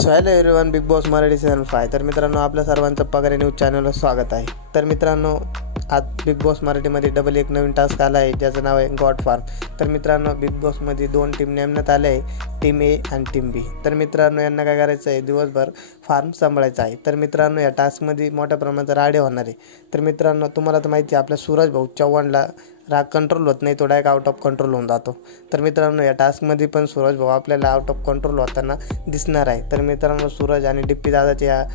So hello everyone, big boss Marathi season 5. तर मित्रांनो, आपल्या सर्वांचं पगार न्यूज चॅनलवर स्वागत आहे. तर मित्रांनो, आज बिग बॉस मराठीमध्ये डबल एक नवीन टास्क आला आहे, ज्याचं नाव आहे गॉड फार्म. तर मित्रांनो, बिग बॉसमध्ये 2 टीम नेमण्यात आल्या आहे, टीम ए आणि टीम बी. तर मित्रांनो, यांना काय करायचं आहे, दिवसभर फार्म सांभाळायचा आहे. तर मित्रांनो, या टास्कमध्ये मोठ्या प्रमाणात राडे होणार आहे. तर मित्रांनो, तुम्हाला तर माहिती आहे, आपल्या सूरज भाऊ चव्हाणला राग कंट्रोल होत नाही, तो डायरेक्ट आउट ऑफ कंट्रोल होऊन जातो. तर मित्रांनो, या टास्कमध्ये पण सूरज भाऊ आपल्याला आउट ऑफ कंट्रोल होताना दिसणार आहे. तर मित्रांनो, सूरज आणि डिप्पी दादाच्या या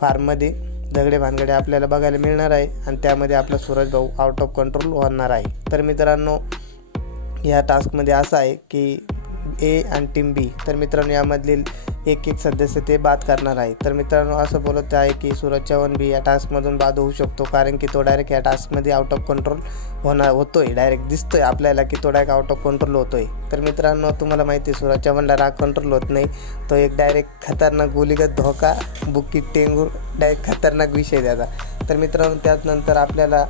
फार्ममध्ये दगडे भानगडे आपल्याला बघायला मिळणार आहे आणि त्यामध्ये आपला सूरज भाऊ आउट ऑफ कंट्रोल होणार आहे. तर मित्रांनो, या टास्कमध्ये असं आहे की ए आणि टीम बी, तर मित्रांनो यामधील एक सदस्य ते बाद करणार आहे. तर मित्रांनो, असं बोलत आहे की सूरज चव्हाण बी या टास्कमधून बाद होऊ शकतो, कारण की तो डायरेक्ट या टास्कमध्ये आउट ऑफ कंट्रोल होतोय. डायरेक्ट दिसतोय आपल्याला की तो डायरेक्ट आउट ऑफ कंट्रोल होतोय. तर मित्रांनो, तुम्हाला माहिती आहे, सूरज चव्हाणला राग कंट्रोल होत नाही, तो एक डायरेक्ट खतरनाक गोलीगत धोका, बुक्की टेंगूर, डायरेक्ट खतरनाक विषय त्याचा. तर मित्रांनो, त्यानंतर आपल्याला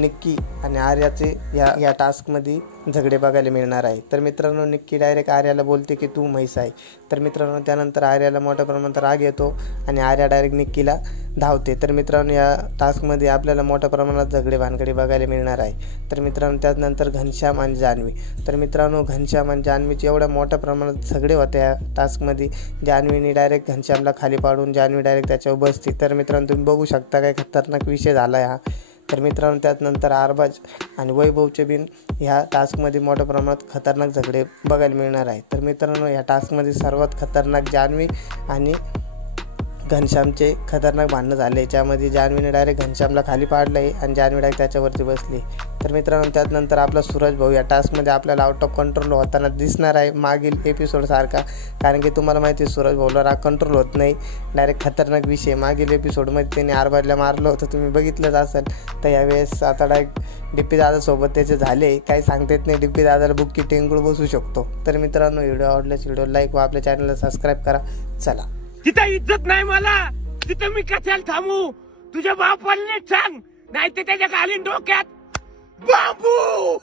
निक्की आणि आर्याचे या टास्कमध्ये झगडे बघायला मिळणार आहे. तर मित्रांनो, निक्की डायरेक्ट आर्याला बोलते की तू म्हैस आहे. तर मित्रांनो, त्यानंतर आर्याला मोठ्या प्रमाणात राग येतो आणि आर्या डायरेक्ट निक्कीला धावते. तर मित्रांनो, या टास्कमध्ये आपल्याला मोठ्या प्रमाणात झगडे भानगडे बघायला मिळणार आहे. तर मित्रांनो, त्यानंतर घनश्याम आणि जान्हवी. तर मित्रांनो, घनश्याम आणि जान्हवीचे एवढ्या मोठ्या प्रमाणात झगडे होते या टास्कमध्ये. जान्हवीने डायरेक्ट घनश्यामला खाली पाडून जान्हवी डायरेक्ट त्याच्यावर बसते. तर मित्रांनो, तुम्ही बघू शकता काय खतरनाक विषय झाला आहे हा. तर मित्रांनो, त्यानंतर आरबाज आणि वैभवचे बिन ह्या टास्कमध्ये मोठ्या प्रमाणात खतरनाक झगडे बघायला मिळणार आहे. तर मित्रांनो, ह्या टास्कमध्ये सर्वात खतरनाक जान्हवी आणि घनश्यामचे खतरनाक भांडणं झाले, ज्यामध्ये जान्हवीने डायरेक्ट घनश्यामला खाली पाडलं आहे आणि जान्हवी डायरेक्ट त्याच्यावरती बसली. तर मित्रांनो, त्यानंतर आपला सूरज भाऊ या टास्कमध्ये आपल्याला आउट ऑफ कंट्रोल होताना दिसणार आहे मागील एपिसोडसारखा, कारण की तुम्हाला माहिती आहे, सूरज भाऊला राग कंट्रोल होत नाही, डायरेक्ट खतरनाक विषय. मागील एपिसोडमध्ये त्याने आरबाजला मारलं होतं, तुम्ही बघितलंच असेल. तर यावेळेस आता डायरेक्ट डिप्पी दादासोबत त्याचे झाले, काही सांगता येत नाही, डिप्पी दादाला बुक्की टेंगूळ बसू शकतो. तर मित्रांनो, व्हिडिओ आवडल्यास व्हिडिओ लाईक व आपल्या चॅनलला सबस्क्राईब करा. चला, तिथं इज्जत नाही मला, तिथं मी कशाला थांबू? तुझ्या बापाला नीट सांग, नाही तर त्याच्या खाली डोक्यात बाबू